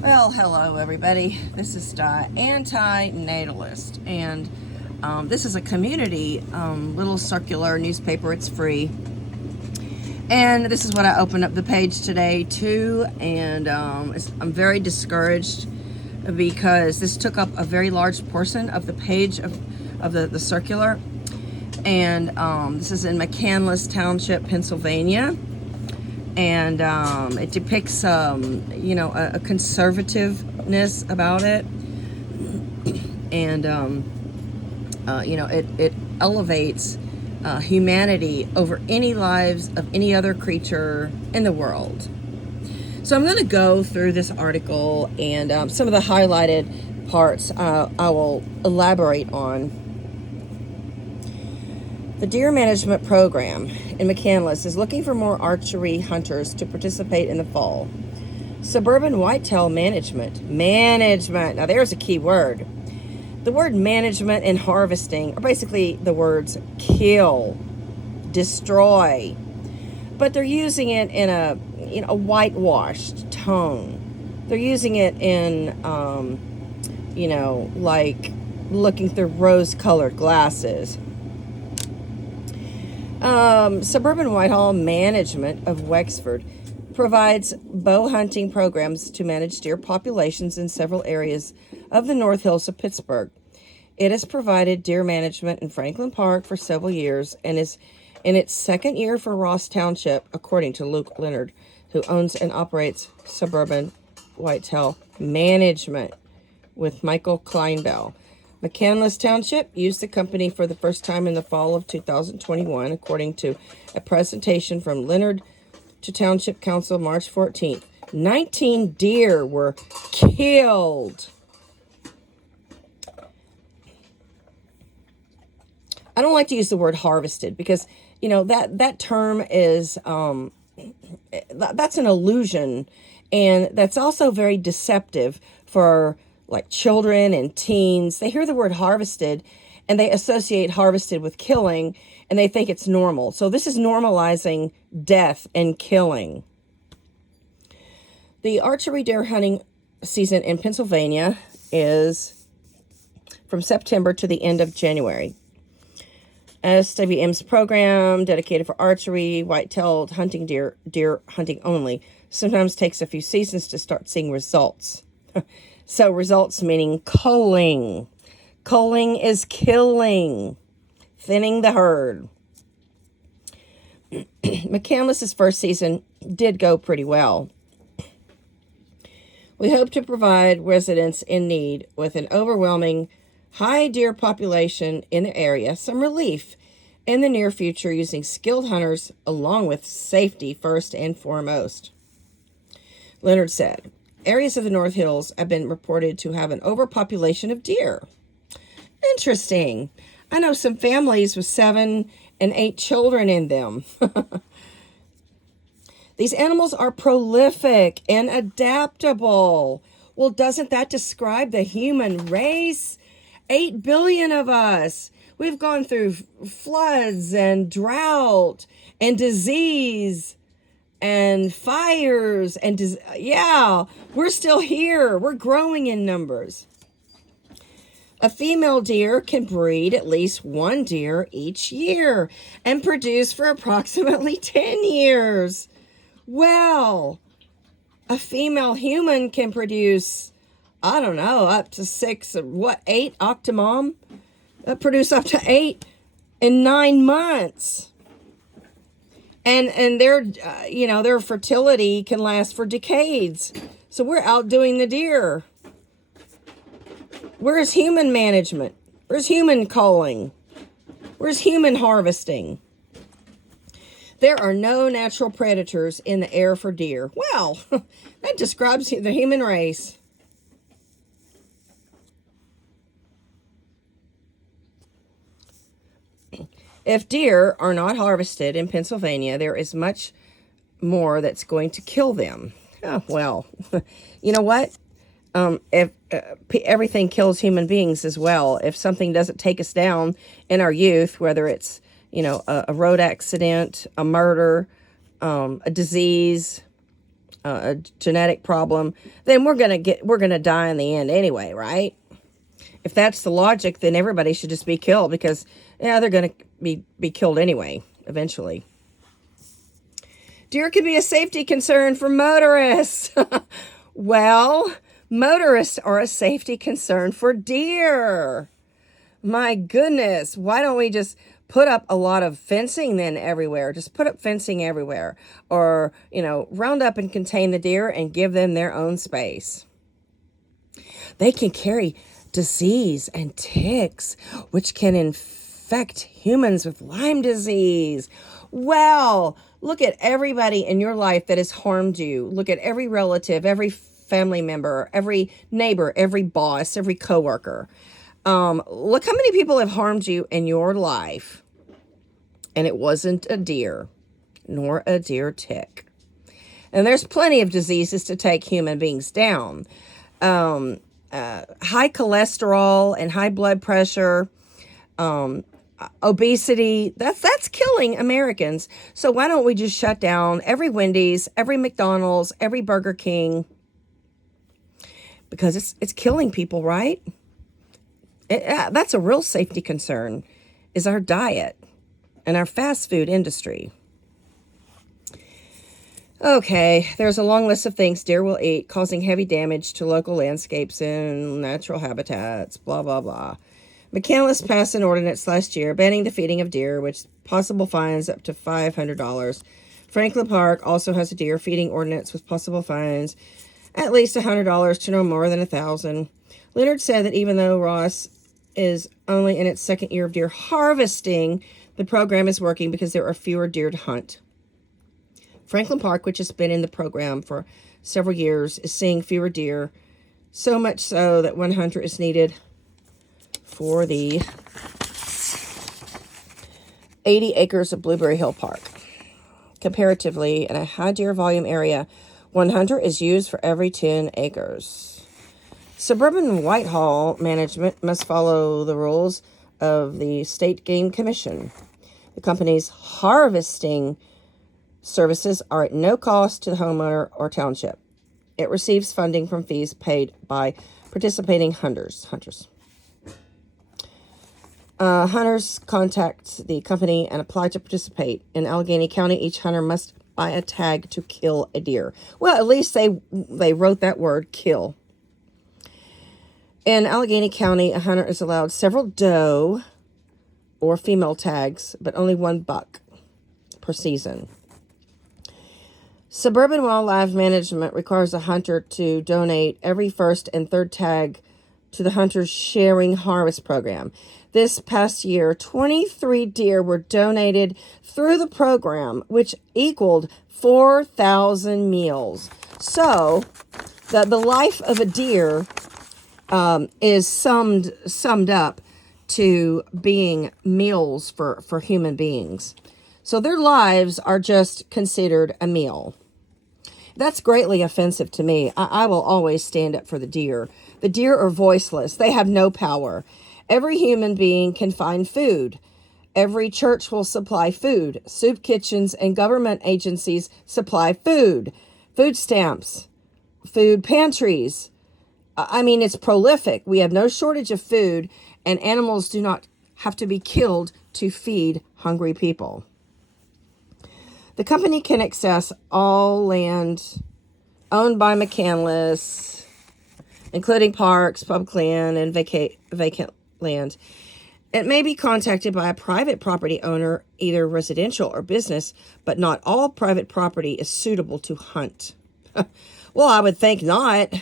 Well, hello everybody. This is Anti-Natalist, and this is a community little circular newspaper. It's free, and this is what I opened up the page today to, and I'm very discouraged because this took up a very large portion of the page of the circular, and this is in McCANDLESS Township, Pennsylvania. And it depicts, a conservativeness about it, and it elevates humanity over any lives of any other creature in the world. So I'm going to go through this article, and some of the highlighted parts I will elaborate on. The Deer Management Program in McCandless is looking for more archery hunters to participate in the fall. Suburban whitetail management. Management. Now there's a key word. The word management and harvesting are basically the words kill, destroy. But they're using it in a whitewashed tone. They're using it in, like looking through rose-colored glasses. Suburban Whitehall Management of Wexford provides bow hunting programs to manage deer populations in several areas of the North Hills of Pittsburgh. It has provided deer management in Franklin Park for several years and is in its second year for Ross Township, according to Luke Leonard, who owns and operates Suburban Whitetail Management with Michael Kleinbell. McCandless Township used the company for the first time in the fall of 2021, according to a presentation from Leonard to Township Council March 14th. 19 deer were killed. I don't like to use the word harvested because, that term is, that's an illusion, and that's also very deceptive for like children and teens. They hear the word harvested and they associate harvested with killing, and they think it's normal. So this is normalizing death and killing. The archery deer hunting season in Pennsylvania is from September to the end of January. SWM's program, dedicated for archery, white-tailed hunting deer hunting only, sometimes takes a few seasons to start seeing results. So results meaning culling. Culling is killing, thinning the herd. McCandless's first season did go pretty well. We hope to provide residents in need with an overwhelming high deer population in the area some relief in the near future using skilled hunters along with safety first and foremost. Leonard said, areas of the North Hills have been reported to have an overpopulation of deer. Interesting. I know some families with 7 and 8 children in them. These animals are prolific and adaptable. Well, doesn't that describe the human race? 8 billion of us. We've gone through floods and drought and disease and fires and we're still here. We're growing in numbers. A female deer can breed at least 1 deer each year and produce for approximately 10 years. Well, a female human can produce, up to 8 octomom? Produce up to 8 in 9 months. And their fertility can last for decades. So we're outdoing the deer. Where's human management? Where's human culling? Where's human harvesting? There are no natural predators in the air for deer. Well, that describes the human race. If deer are not harvested in Pennsylvania, there is much more that's going to kill them. Oh, well, you know what? If everything kills human beings as well. If something doesn't take us down in our youth, whether it's, a road accident, a murder, a disease, a genetic problem, then we're gonna die in the end anyway, right? If that's the logic, then everybody should just be killed because, yeah, they're gonna be killed anyway, eventually. Deer could be a safety concern for motorists. Well, motorists are a safety concern for deer. My goodness, why don't we just put up a lot of fencing then everywhere? Just put up fencing everywhere. Or, round up and contain the deer and give them their own space. They can carry disease and ticks, which can infect humans with Lyme disease. Well, look at everybody in your life that has harmed you. Look at every relative, every family member, every neighbor, every boss, every coworker. Look how many people have harmed you in your life. And it wasn't a deer, nor a deer tick. And there's plenty of diseases to take human beings down. High cholesterol and high blood pressure, obesity, that's killing Americans. So why don't we just shut down every Wendy's, every McDonald's, every Burger King? Because it's killing people, right? That's a real safety concern, is our diet and our fast food industry. Okay, there's a long list of things deer will eat, causing heavy damage to local landscapes and natural habitats, blah, blah, blah. McCandless passed an ordinance last year banning the feeding of deer, which possible fines up to $500. Franklin Park also has a deer feeding ordinance with possible fines at least $100 to no more than $1,000. Leonard said that even though Ross is only in its second year of deer harvesting, the program is working because there are fewer deer to hunt. Franklin Park, which has been in the program for several years, is seeing fewer deer, so much so that one hunter is needed for the 80 acres of Blueberry Hill Park. Comparatively, in a high deer volume area, one hunter is used for every 10 acres. Suburban Whitehall management must follow the rules of the State Game Commission. The company's harvesting services are at no cost to the homeowner or township. It receives funding from fees paid by participating hunters. Hunters contact the company and apply to participate. In Allegheny County, each hunter must buy a tag to kill a deer. Well, at least they wrote that word, kill. In Allegheny County, a hunter is allowed several doe or female tags, but only one buck per season. Suburban Wildlife Management requires a hunter to donate every first and third tag to the Hunters Sharing Harvest Program. This past year, 23 deer were donated through the program, which equaled 4,000 meals. So, the life of a deer is summed up to being meals for human beings. So their lives are just considered a meal. That's greatly offensive to me. I will always stand up for the deer. The deer are voiceless. They have no power. Every human being can find food. Every church will supply food. Soup kitchens and government agencies supply food. Food stamps, food pantries. It's prolific. We have no shortage of food, and animals do not have to be killed to feed hungry people. The company can access all land owned by McCandless, including parks, public land, and vacant land. It may be contacted by a private property owner, either residential or business, but not all private property is suitable to hunt. Well, I would think not.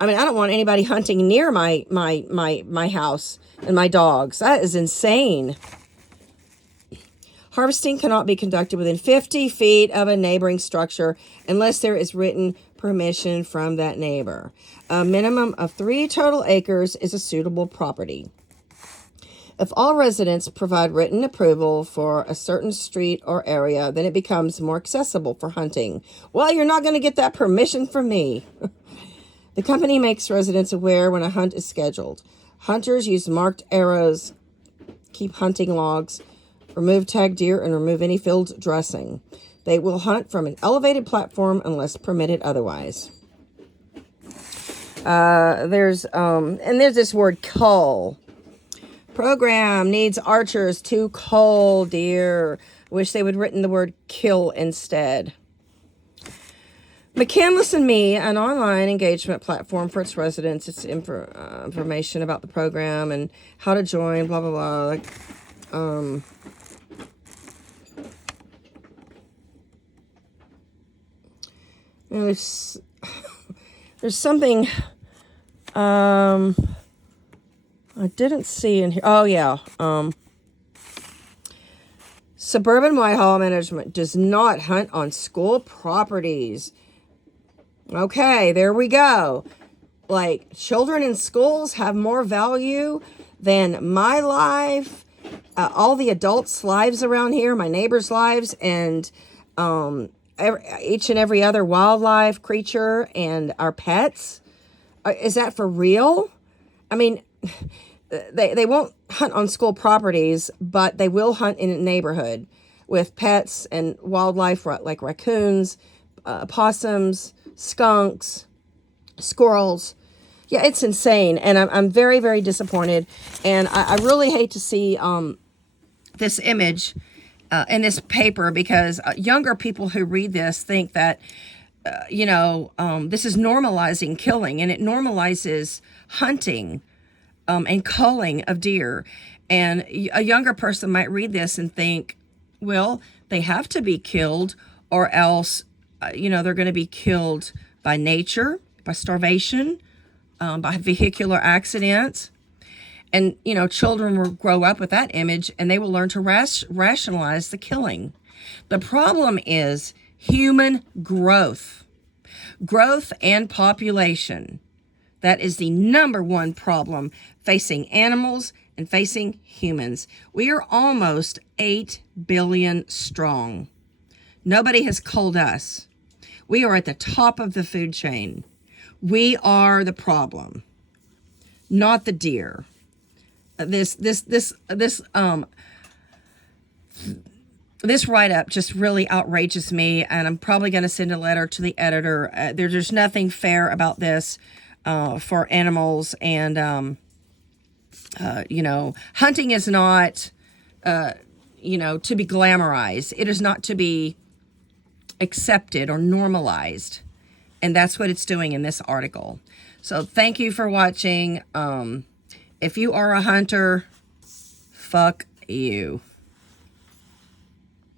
I don't want anybody hunting near my house and my dogs. That is insane. Harvesting cannot be conducted within 50 feet of a neighboring structure unless there is written permission from that neighbor. A minimum of 3 total acres is a suitable property. If all residents provide written approval for a certain street or area, then it becomes more accessible for hunting. Well, you're not going to get that permission from me. The company makes residents aware when a hunt is scheduled. Hunters use marked arrows, keep hunting logs, remove tagged deer, and remove any field dressing. They will hunt from an elevated platform unless permitted otherwise. There's this word cull. Program needs archers to cull deer. Wish they would written the word kill instead. McCandless and Me, an online engagement platform for its residents. It's information about the program and how to join, blah, blah, blah. There's something I didn't see in here. Oh, yeah. Suburban Whitehall Management does not hunt on school properties. Okay, there we go. Like, children in schools have more value than my life, all the adults' lives around here, my neighbors' lives, and each and every other wildlife creature and our pets. Is that for real? I mean, they won't hunt on school properties, but they will hunt in a neighborhood with pets and wildlife like raccoons, possums, skunks, squirrels. Yeah, it's insane. And I'm very, very disappointed. And I really hate to see this image in this paper, because younger people who read this think that, this is normalizing killing, and it normalizes hunting and culling of deer. And a younger person might read this and think, well, they have to be killed, or else they're going to be killed by nature, by starvation, by vehicular accidents. And, children will grow up with that image, and they will learn to rationalize the killing. The problem is human growth and population. That is the number one problem facing animals and facing humans. We are almost 8 billion strong. Nobody has culled us. We are at the top of the food chain. We are the problem, not the deer. This write-up just really outrages me, and I'm probably going to send a letter to the editor. There's nothing fair about this for animals, and hunting is not to be glamorized. It is not to be accepted or normalized, and that's what it's doing in this article. So thank you for watching. If you are a hunter, fuck you.